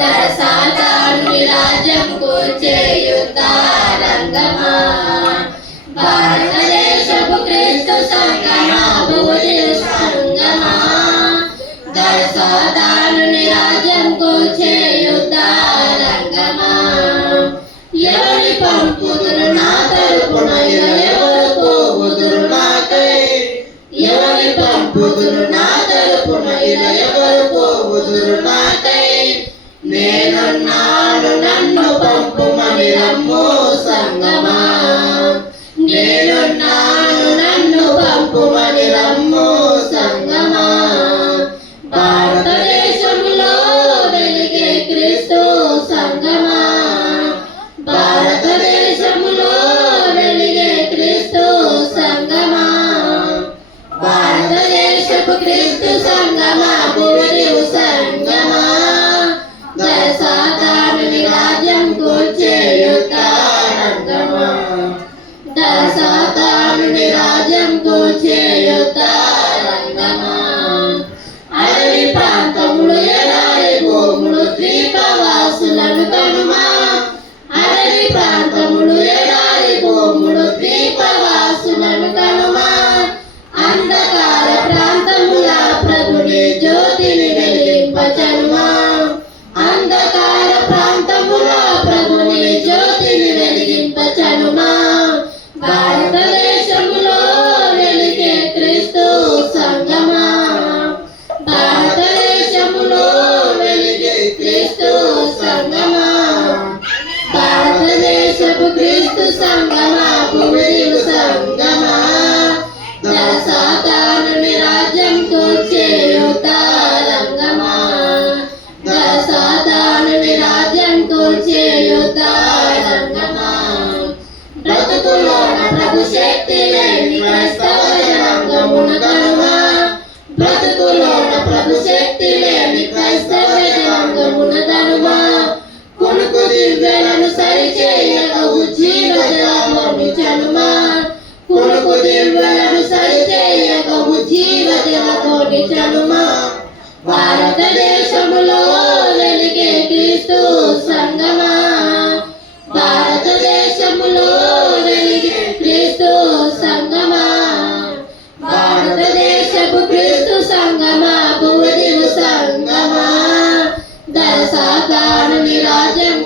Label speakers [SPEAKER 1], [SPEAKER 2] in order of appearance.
[SPEAKER 1] ఉత్తర సాతాను విరాజం కూర్చేయుతా రంగమా భారతదేశపు క్రీస్తు సంగమా భూజ సంగమా దర సాతాను నిరాజం కూర్చేయుతా రంగమా ఎవరి పంపుతురు నా తరపున ఎవరి పంపుతురు నా సంగమా నేనున్నా సంగమాకు సంగమా. దశాతానుని రాజ్యం కూర్చేయుత రంగమా. దశాతానుని రాజ్యం కూర్చేయుత రంగమా. బ్రతుకులోన ప్రభు శక్తి లేని క్రైస్త సాతాను రాజ్యం